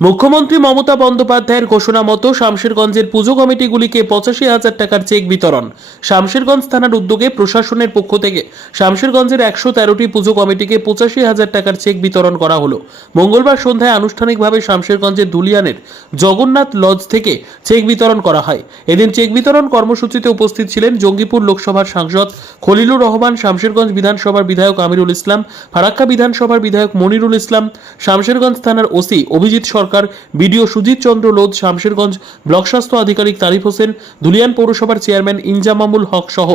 মুখ্যমন্ত্রী মমতা বন্দ্যোপাধ্যায়ের ঘোষণা মতো শামশেরগঞ্জের পুজো কমিটিগুলিকে পঁচাশি হাজার টাকার চেক বিতরণ। শামশেরগঞ্জ থানার উদ্যোগে প্রশাসনের পক্ষ থেকে শামশেরগঞ্জের একশো তেরোটি পুজো কমিটিকে পঁচাশি হাজার টাকার চেক বিতরণ করা হলো। মঙ্গলবার সন্ধ্যায় আনুষ্ঠানিকভাবে শামশেরগঞ্জের দুলিয়ানের জগন্নাথ লজ থেকে চেক বিতরণ করা হয়। এদিন চেক বিতরণ কর্মসূচিতে উপস্থিত ছিলেন জঙ্গিপুর লোকসভার সাংসদ খলিলুর রহমান, শামশেরগঞ্জ বিধানসভার বিধায়ক আমিরুল ইসলাম, ফারাক্কা বিধানসভার বিধায়ক মনিরুল ইসলাম, শামশেরগঞ্জ থানার OC Abhijit Sarkar, BDO Sujit Chandra Lodh, Shamsherganj block স্বাস্থ্য আধিকারিক তারিফ হোসেন ধুলিয়ান পৌরসভার চেয়ারম্যান ইনজামামুল হক সহ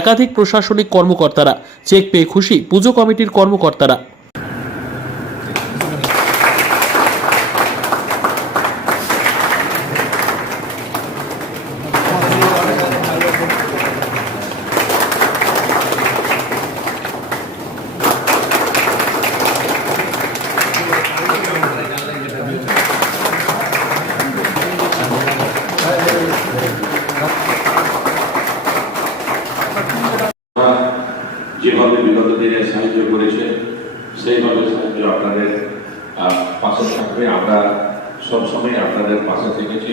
একাধিক প্রশাসনিক কর্মকর্তারা। চেক পেয়ে খুশি পুজো কমিটির কর্মকর্তারা যেভাবে বিগত দিনে সাহায্য করেছে সেইভাবে সাহায্য আপনাদের আহ, পাশে থাকবে আমরা সবসময় আপনাদের পাশে থেকেছি।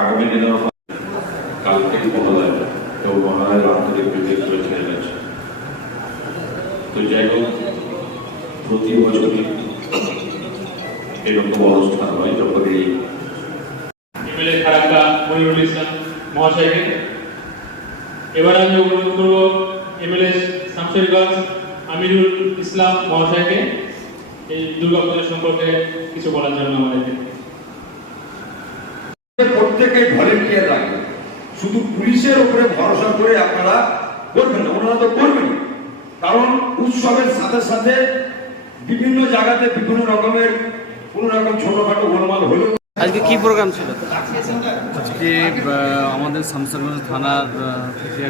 আগামী দিনেও কাল থেকে মহোদয় এবং মহোদয়ের আন্তরিক বিবেক রয়েছে তো যাই হোক, প্রতি বছরই এরকম অনুষ্ঠান হয় যখন এই এবার আমি অনুরোধ করব এমএলএ শামশেরগঞ্জ আমিরুল ইসলাম মহাশয়কে এই দুর্গাপূজা সম্পর্কে কিছু বলার জন্য আমাদেরকে প্রত্যেকেই ভলেন্টিয়ার রাখবেন শুধু পুলিশের উপরে ভরসা করে আপনারা করবেন না ওনারা তো করবেন কারণ উৎসবের সাথে সাথে বিভিন্ন জায়গাতে বিভিন্ন রকমের কোন রকম ছোটখাটো গোলমাল হলেও আজকে কি প্রোগ্রাম ছিল? আজকে আমাদের শামসারগঞ্জ থানার থেকে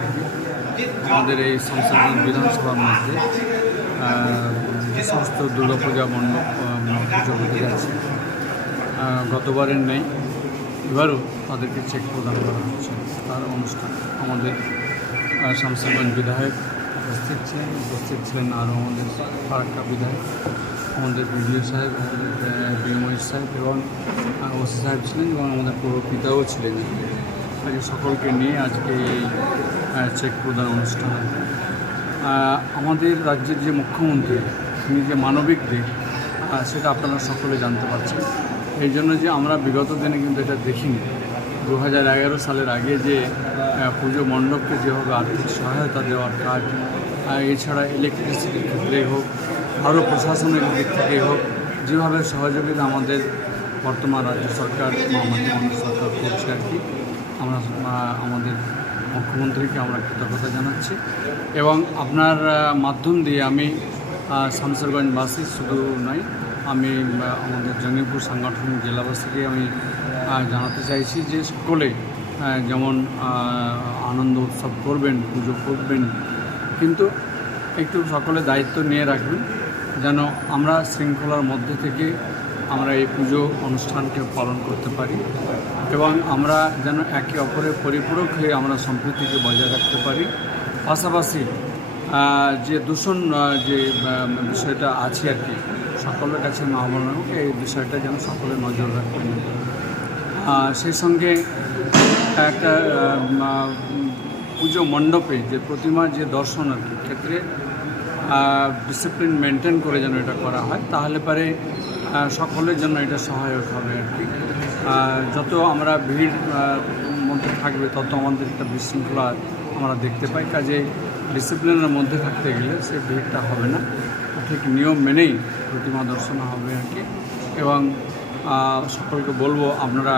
আমাদের এই শামসারগঞ্জ বিধানসভার মধ্যে যে সমস্ত দুর্গাপূজা মণ্ডপ পুজো হতে যাচ্ছে। গতবারের নেই এবারও তাদেরকে চেক প্রদান করা হচ্ছে। তার অনুষ্ঠান আমাদের আহ, বিধায়ক উপস্থিত ছিলেন উপস্থিত ছিলেন আরও আমাদের ফারাক্কা বিধায়ক আমাদের বিডিও সাহেব আমাদের সাহেব এবং ওসি সাহেব ছিলেন এবং আমাদের পৌর পিতাও ছিলেন। আজকে সকলকে নিয়ে আজকে এই চেক প্রদান অনুষ্ঠান। আমাদের রাজ্যের যে মুখ্যমন্ত্রী, তিনি যে মানবিক দিক সেটা আপনারা সকলে জানতে পারছেন। এই জন্য যে আমরা বিগত দিনে কিন্তু এটা দেখিনি। দু হাজার এগারো সালের আগে যে পুজো মণ্ডপকে যেভাবে আর্থিক সহায়তা দেওয়ার কাজ এছাড়া ইলেকট্রিসিটির ক্ষেত্রেই হোক, আরও প্রশাসনিক দিক থেকেই হোক, যেভাবে সহযোগিতা আমাদের বর্তমান রাজ্য সরকার, মহামান্য সরকার করছে আর কি, আমরা আমাদের মুখ্যমন্ত্রীকে আমরা কৃতজ্ঞতা জানাচ্ছি। এবং আপনার মাধ্যম দিয়ে আমি শামসেরগঞ্জবাসী শুধু নয়, আমি আমাদের জঙ্গিপুর সাংগঠনিক জেলাবাসীকে আমি জানাতে চাইছি যে সকলে যেমন আনন্দ উৎসব করবেন, পুজো করবেন, কিন্তু একটু সকলে দায়িত্ব নিয়ে রাখবেন, যেন আমরা শৃঙ্খলার মধ্যে থেকে আমরা এই পুজো অনুষ্ঠানকে পালন করতে পারি এবং আমরা যেন একে অপরের পরিপূরক হয়ে আমরা সম্প্রীতিকে বজায় রাখতে পারি। পাশাপাশি যে দূষণ যে বিষয়টা আছে আর কি, সকলের কাছে আহ্বান এই বিষয়টা যেন সকলে নজর রাখতে সেই সঙ্গে একটা পুজো মণ্ডপে যে প্রতিমার যে দর্শন আর কি, ক্ষেত্রে ডিসিপ্লিন মেনটেন করে যেন এটা করা হয়, তাহলে পরে সকলের জন্য এটা সহায়ক হবে আর কি। যত আমরা ভিড় মধ্যে থাকবে, তত আমাদের একটা বিশৃঙ্খলা আমরা দেখতে পাই। কাজে ডিসিপ্লিনের মধ্যে থাকতে গেলে সে ভিড়টা হবে না। ঠিক নিয়ম মেনেই প্রতিমা দর্শন হবে আর কি। এবং সকলকে বলব, আপনারা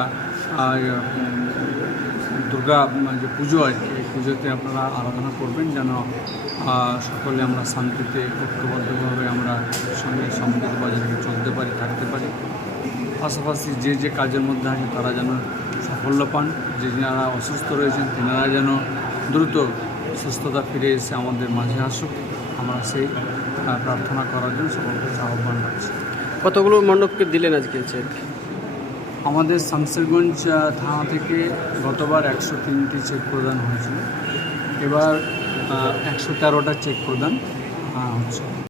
দুর্গা যে পুজো আর কি, এই পুজোতে আপনারা আরাধনা করবেন যেন সকলে আমরা শান্তিতে, ঐক্যবদ্ধভাবে আমরা সঙ্গে সম্প্রীতি বজায় রেখে। চলতে পাশাপাশি যে যে কাজের মধ্যে আছে তারা যেন সাফল্য পান। যে যারা অসুস্থ রয়েছেন তেনারা যেন দ্রুত সুস্থতা ফিরে এসে আমাদের মাঝে আসুক। আমরা সেই প্রার্থনা করার জন্য সকলকে আহ্বান রাখছি কতগুলো মণ্ডপকে দিলেন আজকে চেক আমাদের শামসেরগঞ্জ থানা থেকে গতবার একশো তিনটি চেক প্রদান হয়েছিল। এবার একশো তেরোটা চেক প্রদান হচ্ছে।